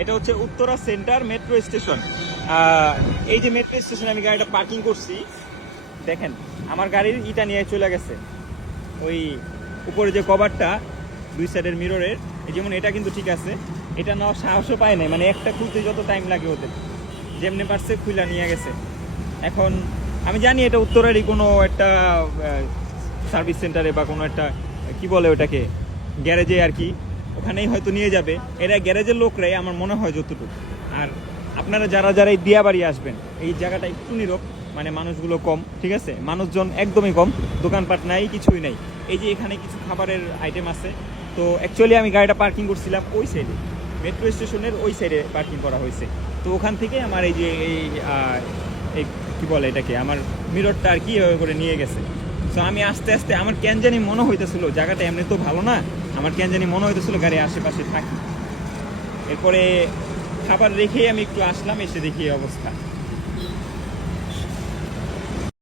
এটা হচ্ছে Uttara centre metro station. এই যে মেট্রো স্টেশনে আমি গাড়িটা পার্কিং করছি, দেখেন, আমার গাড়ির ইটা নিয়ে চলে গেছে। ওই উপরে যে কভারটা, দুই সাইডের মিররের যেমন এটা কিন্তু ঠিক আছে, এটা নেওয়ার সাহসও পায় নাই মানে একটা খুলতে যত টাইম লাগে ওদের, যেমনি পারছে খুলে নিয়ে গেছে। এখন, আমি জানি এটা উত্তরেরই কোনো একটা সার্ভিস সেন্টারে বা কোনো একটা, কি বলে ওটাকে, গ্যারেজে আর কি ওখানেই হয়তো নিয়ে যাবে। এরা গ্যারেজের লোকরাই আমার মনে হয় যতটুকু। আর আপনারা যারা যারা এই দিয়াবাড়ি আসবেন, এই জায়গাটা একটু নীরব মানে মানুষগুলো কম, ঠিক আছে? মানুষজন একদমই কম, দোকানপাট নাই, কিছুই নাই। এই যে এখানে কিছু খাবারের আইটেম আছে, তো অ্যাকচুয়ালি আমি গাড়িটা পার্কিং করছিলাম ওই সাইডে মেট্রো স্টেশনের ওই সাইডে পার্কিং করা হয়েছে। তো ওখান থেকে আমার এই যে এই কি বলে এটাকে? আমার মিররটা আর কি করে নিয়ে গেছে। তো আমি আস্তে আস্তে, আমার কেন জানি মনে হইতেছিল, জায়গাটা এমনি তো ভালো না, আমার কেন জানি মনে হইতেছিল গাড়ি আশেপাশে থাকি। এরপরে খাবার রেখেই আমি একটু আসলাম, এসে দেখি অবস্থা।